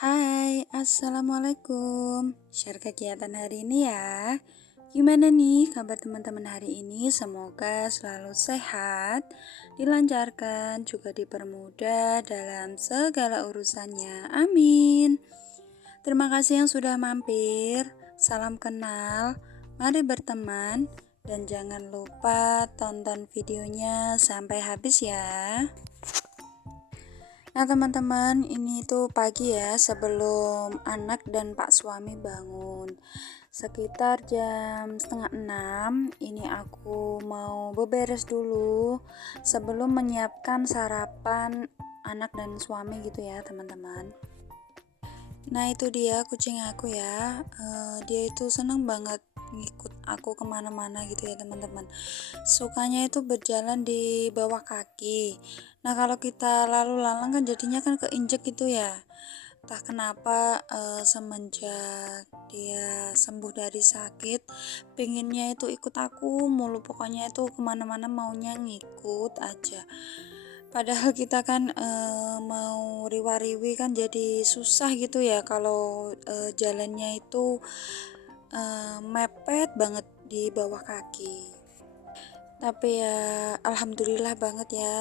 Hai, Assalamualaikum. Share kegiatan hari ini ya. Gimana nih kabar teman-teman hari ini? Semoga selalu sehat, dilancarkan, juga dipermudah dalam segala urusannya. Amin. Terima kasih yang sudah mampir. Salam kenal. Mari berteman. Dan jangan lupa tonton videonya sampai habis ya. Nah teman-teman, ini tuh pagi ya sebelum anak dan pak suami bangun. Sekitar jam setengah 6, ini aku mau beberes dulu sebelum menyiapkan sarapan anak dan suami gitu ya teman-teman. Nah itu dia kucing aku ya, dia itu seneng banget ngikut aku kemana-mana gitu ya teman-teman. Sukanya itu berjalan di bawah kaki. Nah kalau kita lalu lalang kan jadinya kan keinjek gitu ya. Entah kenapa semenjak dia sembuh dari sakit, pinginnya itu ikut aku mulu, pokoknya itu kemana-mana maunya ngikut aja. Padahal kita kan mau riwa-riwi kan jadi susah gitu ya kalau jalannya itu mepet banget di bawah kaki. Tapi ya alhamdulillah banget ya,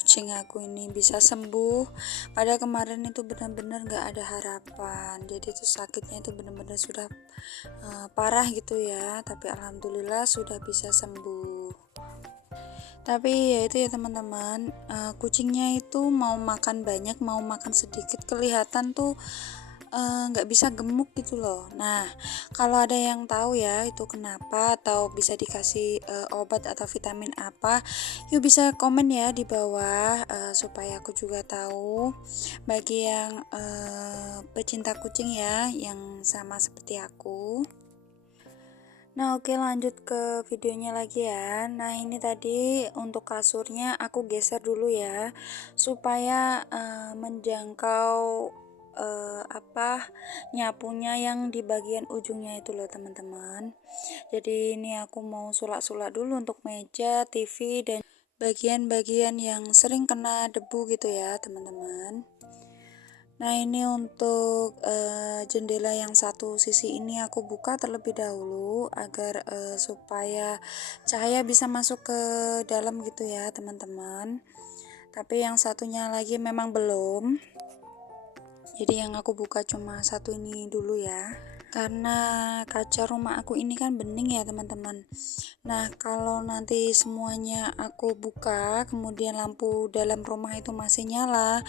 kucing aku ini bisa sembuh. Padahal kemarin itu benar-benar gak ada harapan. Jadi itu sakitnya itu benar-benar sudah parah gitu ya. Tapi alhamdulillah sudah bisa sembuh. Tapi ya itu ya teman-teman, kucingnya itu mau makan banyak, mau makan sedikit, kelihatan tuh nggak bisa gemuk gitu loh. Nah, kalau ada yang tahu ya itu kenapa atau bisa dikasih obat atau vitamin apa, yuk bisa komen ya di bawah supaya aku juga tahu. Bagi yang pecinta kucing ya, yang sama seperti aku. Nah oke, lanjut ke videonya lagi ya. Nah ini tadi untuk kasurnya aku geser dulu ya supaya menjangkau nyapunya yang di bagian ujungnya itu loh teman-teman. Jadi ini aku mau sulak-sulak dulu untuk meja, TV, dan bagian-bagian yang sering kena debu gitu ya teman-teman. Nah ini untuk jendela yang satu sisi ini aku buka terlebih dahulu agar supaya cahaya bisa masuk ke dalam gitu ya teman-teman. Tapi yang satunya lagi memang belum. Jadi yang aku buka cuma satu ini dulu ya. Karena kaca rumah aku ini kan bening ya teman-teman. Nah kalau nanti semuanya aku buka, kemudian lampu dalam rumah itu masih nyala,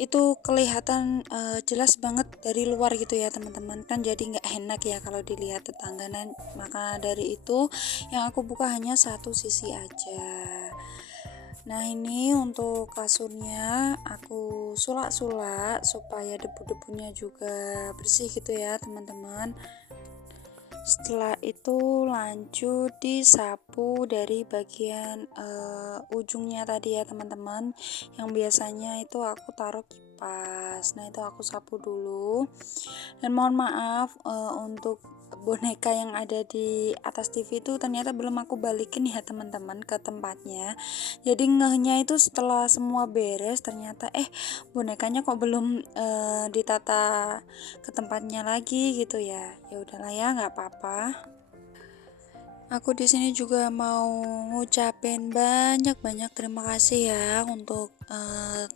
itu kelihatan jelas banget dari luar gitu ya teman-teman, kan jadi nggak enak ya kalau dilihat tetangga. Maka dari itu yang aku buka hanya satu sisi aja. Nah ini untuk kasurnya aku sulak-sulak supaya debu-debunya juga bersih gitu ya teman-teman. Setelah itu lanjut disapu dari bagian ujungnya tadi ya teman-teman, yang biasanya itu aku taruh kipas. Nah itu aku sapu dulu. Dan mohon maaf untuk boneka yang ada di atas TV itu ternyata belum aku balikin ya teman-teman ke tempatnya. Jadi ngehnya itu setelah semua beres ternyata bonekanya kok belum ditata ke tempatnya lagi gitu ya. Ya udahlah ya, nggak apa-apa. Aku di sini juga mau ngucapin banyak-banyak terima kasih ya untuk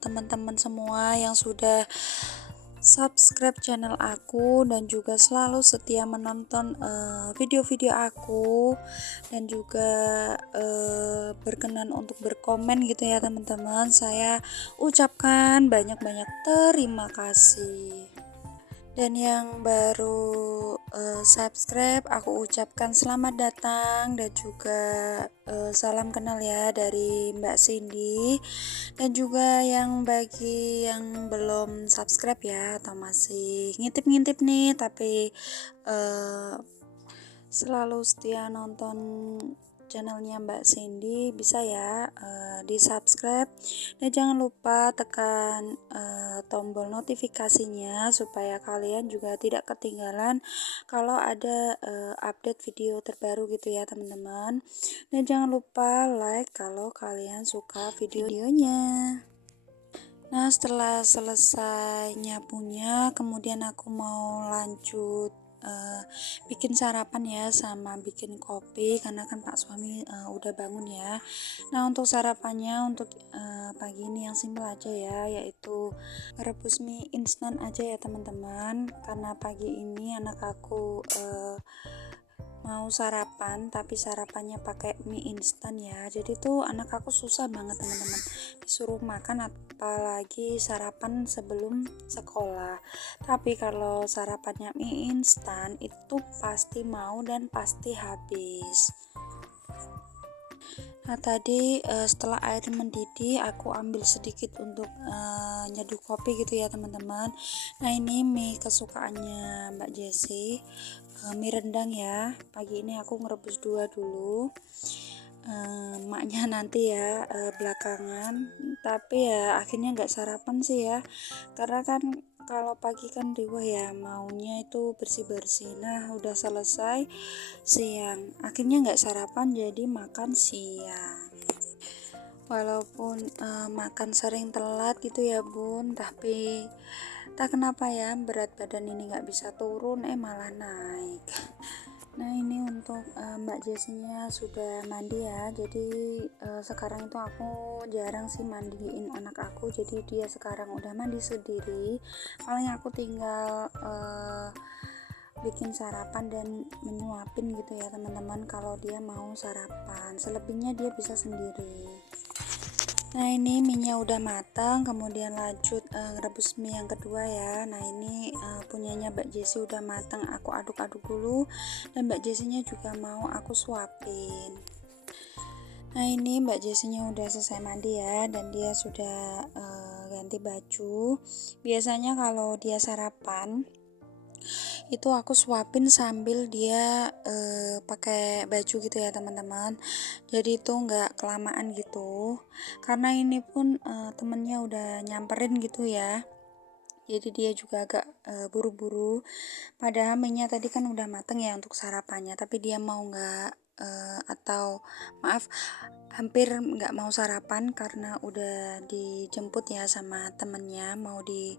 teman-teman semua yang sudah subscribe channel aku dan juga selalu setia menonton video-video aku, dan juga berkenan untuk berkomen gitu ya teman-teman. Saya ucapkan banyak-banyak terima kasih. Dan yang baru subscribe, aku ucapkan selamat datang dan juga salam kenal ya dari Mbak Cindy. Dan juga yang bagi yang belum subscribe ya atau masih ngintip-ngintip nih tapi selalu setia nonton channelnya Mbak Cindy, bisa ya di subscribe dan jangan lupa tekan tombol notifikasinya supaya kalian juga tidak ketinggalan kalau ada update video terbaru gitu ya teman-teman. Dan jangan lupa like kalau kalian suka videonya. Nah, setelah selesai nyapunya, kemudian aku mau lanjut bikin sarapan ya, sama bikin kopi karena kan Pak suami udah bangun ya. Nah, untuk sarapannya untuk pagi ini yang simpel aja ya, yaitu rebus mie instan aja ya teman-teman. Karena pagi ini anak aku mau sarapan, tapi sarapannya pakai mie instan ya. Jadi tuh anak aku susah banget teman-teman disuruh makan, apalagi sarapan sebelum sekolah. Tapi kalau sarapannya mie instan itu pasti mau dan pasti habis. Nah, tadi setelah air mendidih aku ambil sedikit untuk nyeduh kopi gitu ya teman-teman. Nah, ini mie kesukaannya Mbak Jessi, mie rendang ya. Pagi ini aku ngerebus 2 dulu, maknya nanti ya belakangan. Tapi ya akhirnya nggak sarapan sih ya, karena kan kalau pagi kan riwah ya, maunya itu bersih-bersih. Nah, udah selesai siang, akhirnya nggak sarapan jadi makan siang. Walaupun makan sering telat gitu ya bun, tapi tak kenapa ya berat badan ini nggak bisa turun, malah naik. Nah, ini untuk Mbak Jessinya sudah mandi ya. Jadi sekarang itu aku jarang sih mandiin anak aku, jadi dia sekarang udah mandi sendiri. Paling aku tinggal bikin sarapan dan menyuapin gitu ya teman-teman kalau dia mau sarapan. Selebihnya dia bisa sendiri. Nah, ini minyak udah matang, kemudian lanjut rebus mie yang kedua ya. Nah, ini punyanya Mbak Jessi udah matang, aku aduk-aduk dulu, dan Mbak Jessinya juga mau aku suapin. Nah, ini Mbak Jessinya udah selesai mandi ya, dan dia sudah ganti baju. Biasanya kalau dia sarapan itu aku suapin sambil dia pakai baju gitu ya teman-teman, jadi itu nggak kelamaan gitu, karena ini pun temennya udah nyamperin gitu ya, jadi dia juga agak buru-buru, padahal minyak tadi kan udah mateng ya untuk sarapannya, tapi dia mau nggak atau maaf, hampir nggak mau sarapan karena udah dijemput ya sama temennya, mau di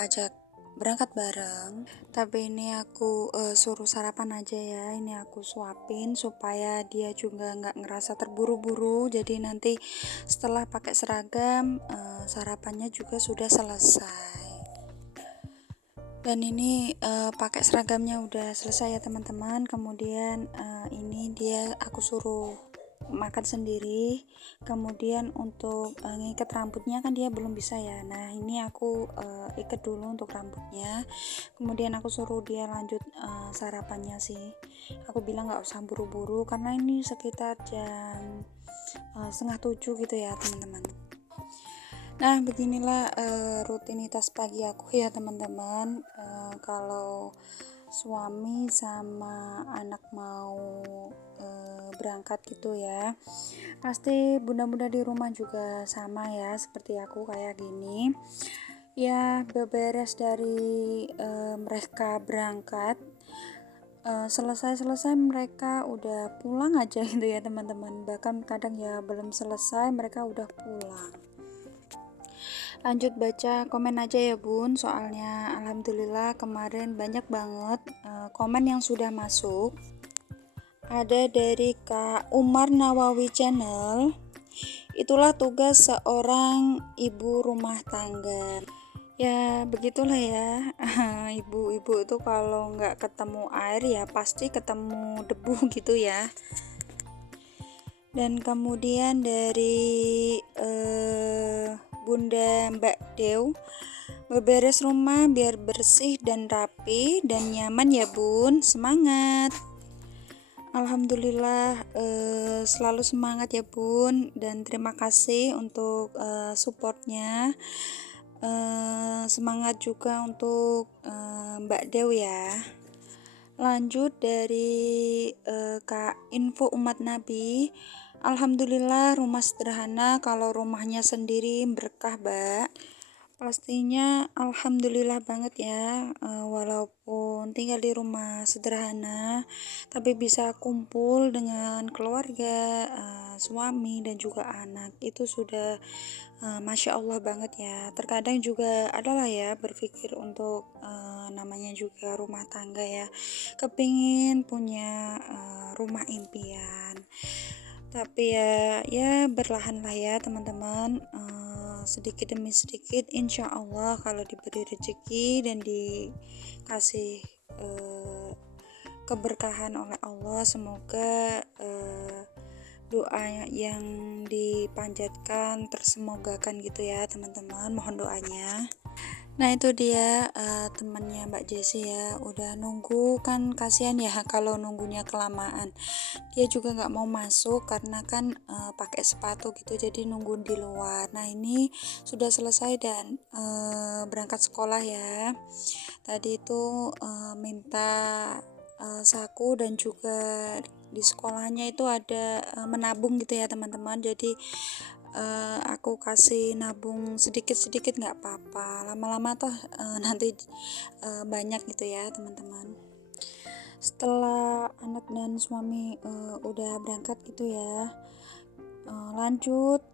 ajak berangkat bareng. Tapi ini aku suruh sarapan aja ya, ini aku suapin supaya dia juga nggak ngerasa terburu-buru, jadi nanti setelah pakai seragam sarapannya juga sudah selesai. Dan ini pakai seragamnya udah selesai ya teman-teman, kemudian ini dia aku suruh makan sendiri, kemudian untuk ngikat rambutnya kan dia belum bisa ya. Nah, ini aku ikat dulu untuk rambutnya, kemudian aku suruh dia lanjut sarapannya sih. Aku bilang nggak usah buru-buru karena ini sekitar jam 6:30 gitu ya teman-teman. Nah, beginilah rutinitas pagi aku ya teman-teman. Kalau suami sama anak mau berangkat gitu ya, pasti bunda-bunda di rumah juga sama ya seperti aku kayak gini ya, beberes dari mereka berangkat, selesai mereka udah pulang aja gitu ya teman-teman, bahkan kadang ya belum selesai mereka udah pulang. Lanjut baca komen aja ya bun, soalnya alhamdulillah kemarin banyak banget komen yang sudah masuk. Ada dari Kak Umar Nawawi Channel. Itulah tugas seorang ibu rumah tangga. Ya begitulah ya, ibu-ibu itu kalau nggak ketemu air ya pasti ketemu debu gitu ya. Dan kemudian dari Bunda Mbak Dew, beberes rumah biar bersih dan rapi dan nyaman ya bun, semangat. Alhamdulillah selalu semangat ya bun, dan terima kasih untuk supportnya. Semangat juga untuk Mbak Dew ya. Lanjut dari Kak Info Umat Nabi. Alhamdulillah rumah sederhana, kalau rumahnya sendiri berkah Mbak. Pastinya alhamdulillah banget ya, walaupun tinggal di rumah sederhana, tapi bisa kumpul dengan keluarga, suami dan juga anak. Itu sudah, Masya Allah banget ya. Terkadang juga adalah ya berpikir untuk, namanya juga rumah tangga ya, kepingin punya, rumah impian. Tapi ya berlahanlah ya teman-teman, sedikit demi sedikit insya Allah kalau diberi rezeki dan dikasih, keberkahan oleh Allah, semoga, doa yang dipanjatkan tersemogakan gitu ya teman-teman, mohon doanya. Nah itu dia, temannya Mbak Jessi ya, udah nunggu kan kasihan ya kalau nunggunya kelamaan. Dia juga nggak mau masuk karena kan, pakai sepatu gitu, jadi nunggu di luar. Nah ini sudah selesai dan, berangkat sekolah ya. Tadi itu, minta, saku dan juga di sekolahnya itu ada, menabung gitu ya teman-teman. Jadi, aku kasih nabung sedikit-sedikit nggak apa-apa, lama-lama toh, nanti, banyak gitu ya teman-teman. Setelah anak dan suami, udah berangkat gitu ya, lanjut,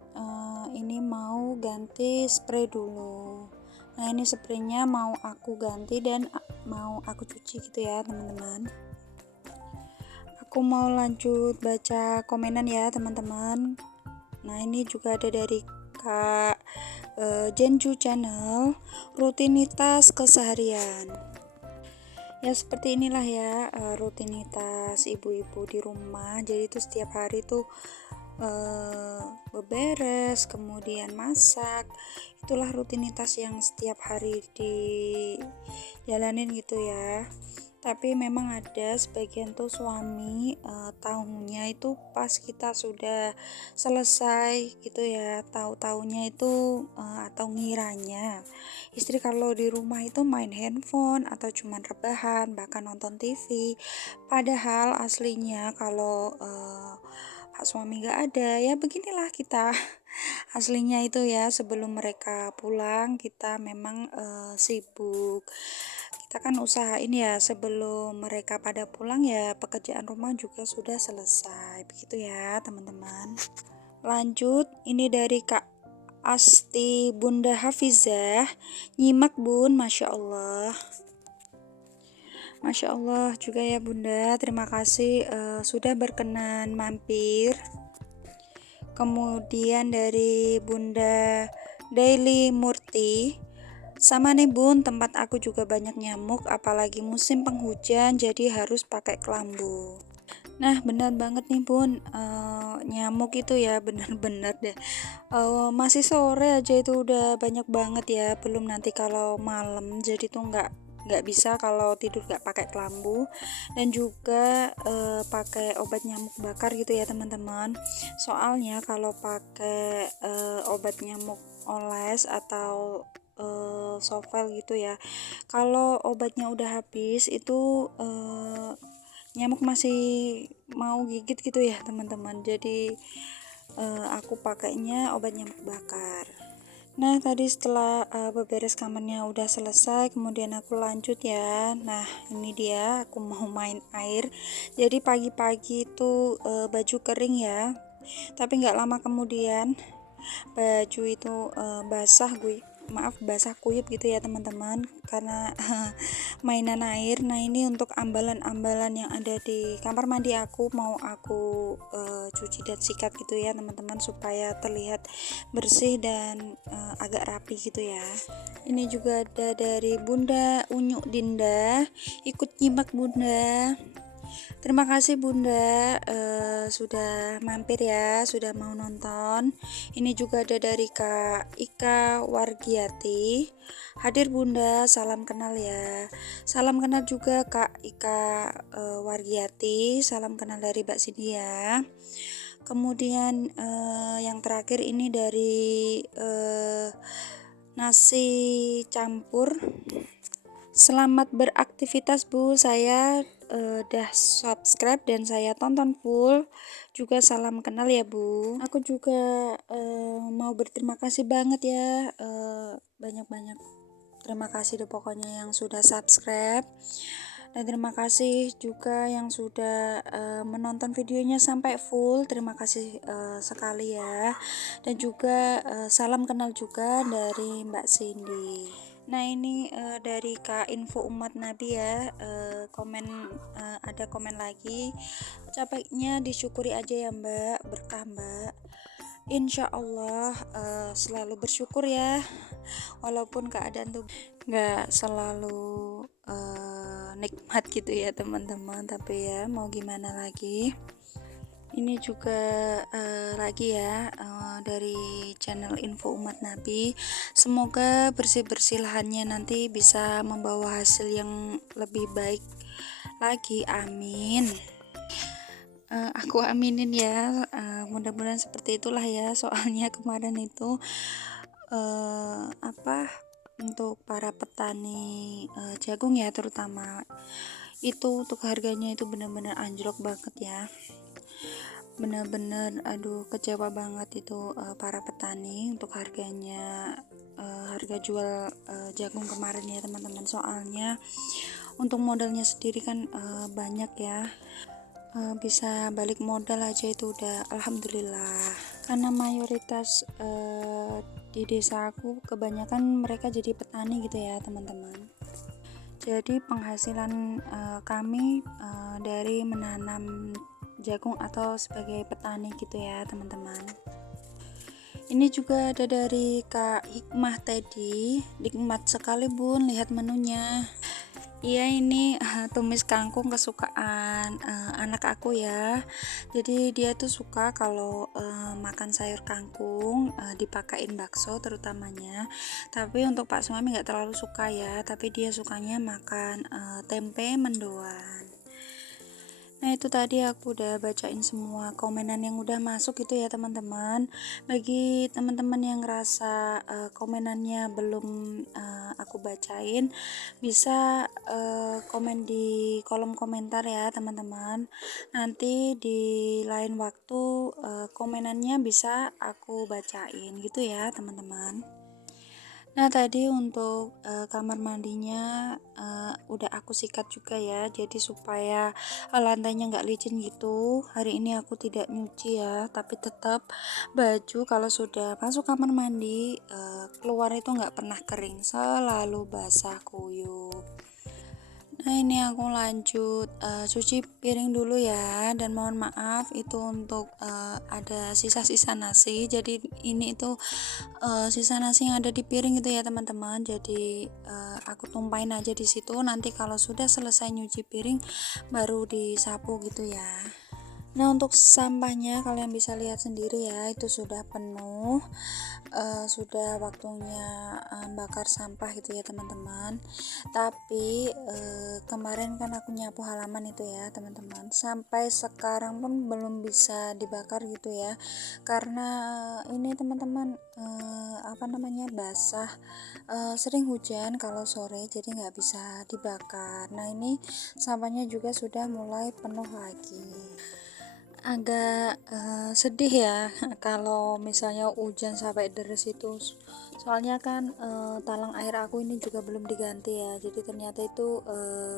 ini mau ganti spray dulu. Nah ini spraynya mau aku ganti dan mau aku cuci gitu ya teman-teman. Aku mau lanjut baca komenan ya teman-teman. Nah ini juga ada dari Kak, Jenju Channel, rutinitas keseharian. Ya seperti inilah ya, rutinitas ibu-ibu di rumah. Jadi itu setiap hari tuh, beberes, kemudian masak. Itulah rutinitas yang setiap hari dijalanin gitu ya. Tapi memang ada sebagian tuh suami, tahunya itu pas kita sudah selesai gitu ya, tahu-taunya itu, atau ngiranya istri kalau di rumah itu main handphone atau cuman rebahan, bahkan nonton TV. Padahal aslinya kalau, pak suami nggak ada, ya beginilah kita. Aslinya itu ya sebelum mereka pulang kita memang, sibuk. Kita kan usahain ya sebelum mereka pada pulang ya pekerjaan rumah juga sudah selesai. Begitu ya teman-teman. Lanjut, ini dari Kak Asti Bunda Hafizah. Nyimak Bun, Masya Allah. Masya Allah juga ya Bunda, terima kasih, sudah berkenan mampir. Kemudian dari Bunda Daily Murti, sama nih Bun, tempat aku juga banyak nyamuk, apalagi musim penghujan jadi harus pakai kelambu. Nah benar banget nih Bun, nyamuk itu ya benar-benar deh, masih sore aja itu udah banyak banget ya, belum nanti kalau malam, jadi tuh nggak bisa kalau tidur nggak pakai kelambu dan juga, pakai obat nyamuk bakar gitu ya teman-teman. Soalnya kalau pakai, obat nyamuk oles atau, sovel gitu ya, kalau obatnya udah habis itu, nyamuk masih mau gigit gitu ya teman-teman. Jadi, aku pakainya obat nyamuk bakar. Nah tadi setelah, beberes kamarnya udah selesai, kemudian aku lanjut ya. Nah ini dia aku mau main air. Jadi pagi-pagi itu, baju kering ya, tapi nggak lama kemudian baju itu, basah kuyup gitu ya teman-teman, karena mainan air. Nah ini untuk ambalan-ambalan yang ada di kamar mandi aku mau aku, cuci dan sikat gitu ya teman-teman, supaya terlihat bersih dan, agak rapi gitu ya. Ini juga ada dari Bunda Unyu Dinda, ikut nyimak Bunda. Terima kasih Bunda, sudah mampir ya, sudah mau nonton. Ini juga ada dari Kak Ika Wargiati. Hadir Bunda, salam kenal ya. Salam kenal juga Kak Ika, Wargiati. Salam kenal dari Mbak Cindy ya. Kemudian, yang terakhir ini dari, nasi campur. Selamat beraktivitas Bu, saya, udah subscribe dan saya tonton full. Juga salam kenal ya Bu. Aku juga mau berterima kasih banget ya, banyak-banyak terima kasih deh pokoknya yang sudah subscribe. Dan terima kasih juga yang sudah menonton videonya sampai full. Terima kasih sekali ya. Dan juga salam kenal juga dari Mbak Cindy. Nah ini dari Kak Info Umat Nabi ya, ada komen lagi, capeknya disyukuri aja ya Mbak, berkah Mbak. Insya Allah selalu bersyukur ya, walaupun keadaan tuh nggak selalu nikmat gitu ya teman-teman, tapi ya mau gimana lagi. Ini juga lagi ya dari channel Info Umat Nabi. Semoga bersih-bersih lahannya nanti bisa membawa hasil yang lebih baik lagi. Amin. Aku aminin ya, mudah-mudahan seperti itulah ya. Soalnya kemarin itu untuk para petani jagung ya terutama, itu untuk harganya itu benar-benar anjlok banget ya, benar-benar aduh kecewa banget itu para petani untuk harganya, harga jual jagung kemarin ya teman-teman. Soalnya untuk modalnya sendiri kan banyak ya, bisa balik modal aja itu udah alhamdulillah. Karena mayoritas di desa aku kebanyakan mereka jadi petani gitu ya teman-teman. Jadi penghasilan kami dari menanam jagung atau sebagai petani gitu ya teman-teman. Ini juga ada dari Kak Hikmah tadi, nikmat sekali Bun lihat menunya. Iya ini tumis kangkung kesukaan anak aku ya. Jadi dia tuh suka kalau makan sayur kangkung dipakain bakso terutamanya. Tapi untuk Pak Suami nggak terlalu suka ya. Tapi dia sukanya makan tempe mendoan. Nah itu tadi aku udah bacain semua komenan yang udah masuk gitu ya teman-teman. Bagi teman-teman yang ngerasa komenannya belum aku bacain, bisa komen di kolom komentar ya teman-teman. Nanti di lain waktu komenannya bisa aku bacain gitu ya teman-teman. Nah tadi untuk kamar mandinya udah aku sikat juga ya, jadi supaya lantainya nggak licin gitu. Hari ini aku tidak nyuci ya, tapi tetap baju kalau sudah masuk kamar mandi keluar itu nggak pernah kering, selalu basah kuyup. Nah ini aku lanjut cuci piring dulu ya, dan mohon maaf itu untuk ada sisa-sisa nasi. Jadi ini itu sisa nasi yang ada di piring itu ya teman-teman. Jadi aku tumpahin aja di situ. Nanti kalau sudah selesai nyuci piring baru disapu gitu ya. Nah untuk sampahnya kalian bisa lihat sendiri ya, itu sudah penuh, sudah waktunya bakar sampah gitu ya teman-teman. Tapi kemarin kan aku nyapu halaman itu ya teman-teman, sampai sekarang pun belum bisa dibakar gitu ya, karena ini teman-teman basah, sering hujan kalau sore jadi nggak bisa dibakar. Nah ini sampahnya juga sudah mulai penuh lagi. Agak sedih ya kalau misalnya hujan sampai deres itu. Soalnya kan talang air aku ini juga belum diganti ya. Jadi ternyata itu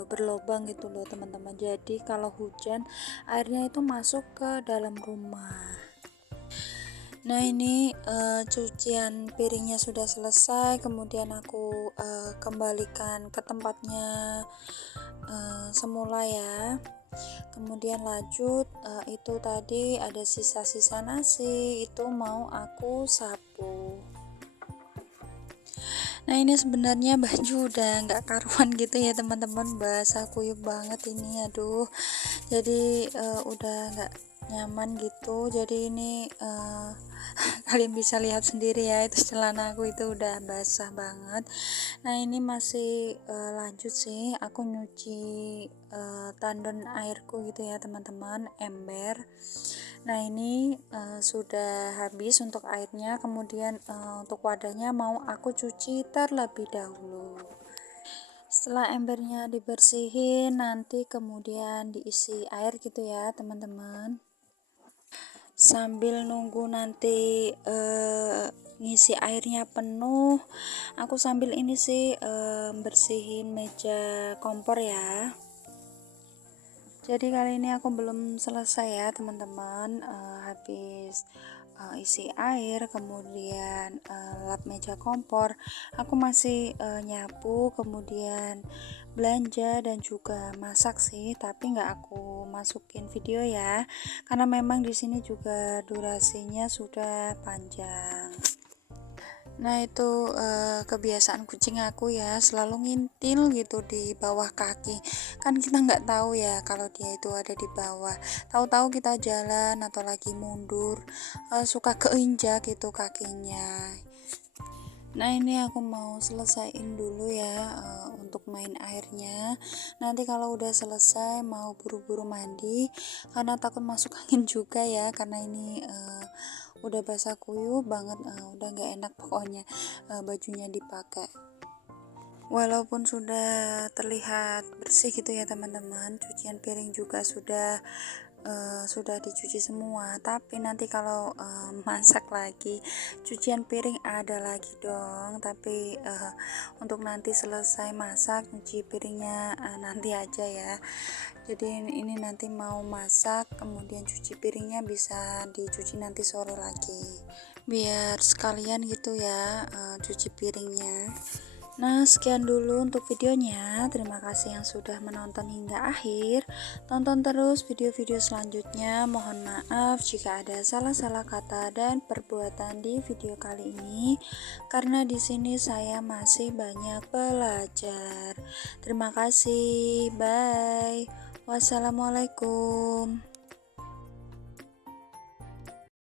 berlobang gitu loh teman-teman. Jadi kalau hujan airnya itu masuk ke dalam rumah. Nah ini cucian piringnya sudah selesai, kemudian aku kembalikan ke tempatnya semula ya. Kemudian lanjut itu tadi ada sisa-sisa nasi, itu mau aku sapu. Nah ini sebenarnya baju udah nggak karuan gitu ya teman-teman, basah kuyup banget ini, aduh. Jadi udah nggak nyaman gitu. Jadi ini kalian bisa lihat sendiri ya, itu celana aku itu udah basah banget. Nah ini masih lanjut sih, aku nyuci tandon airku gitu ya teman-teman, ember. Nah ini sudah habis untuk airnya, kemudian untuk wadahnya mau aku cuci terlebih dahulu. Setelah embernya dibersihin, nanti kemudian diisi air gitu ya teman-teman. Sambil nunggu nanti ngisi airnya penuh, aku sambil ini sih bersihin meja kompor ya. Jadi kali ini aku belum selesai ya teman-teman, habis isi air kemudian lap meja kompor, aku masih nyapu, kemudian belanja dan juga masak sih, tapi nggak aku masukin video ya karena memang di sini juga durasinya sudah panjang. Nah itu kebiasaan kucing aku ya, selalu ngintil gitu di bawah kaki. Kan kita nggak tahu ya kalau dia itu ada di bawah. Tahu-tahu kita jalan atau lagi mundur, suka keinjak gitu kakinya. Nah ini aku mau selesaiin dulu ya untuk main airnya. Nanti kalau udah selesai mau buru-buru mandi karena takut masuk angin juga ya, karena ini udah basah kuyup banget, udah nggak enak pokoknya bajunya dipakai. Walaupun sudah terlihat bersih gitu ya teman-teman, cucian piring juga sudah dicuci semua, tapi nanti kalau masak lagi cucian piring ada lagi dong, tapi untuk nanti selesai masak cuci piringnya nanti aja ya. Jadi ini nanti mau masak kemudian cuci piringnya bisa dicuci nanti sore lagi biar sekalian gitu ya cuci piringnya. Nah, sekian dulu untuk videonya. Terima kasih yang sudah menonton hingga akhir. Tonton terus video-video selanjutnya. Mohon maaf jika ada salah-salah kata dan perbuatan di video kali ini, karena di sini saya masih banyak belajar. Terima kasih. Bye. Wassalamualaikum.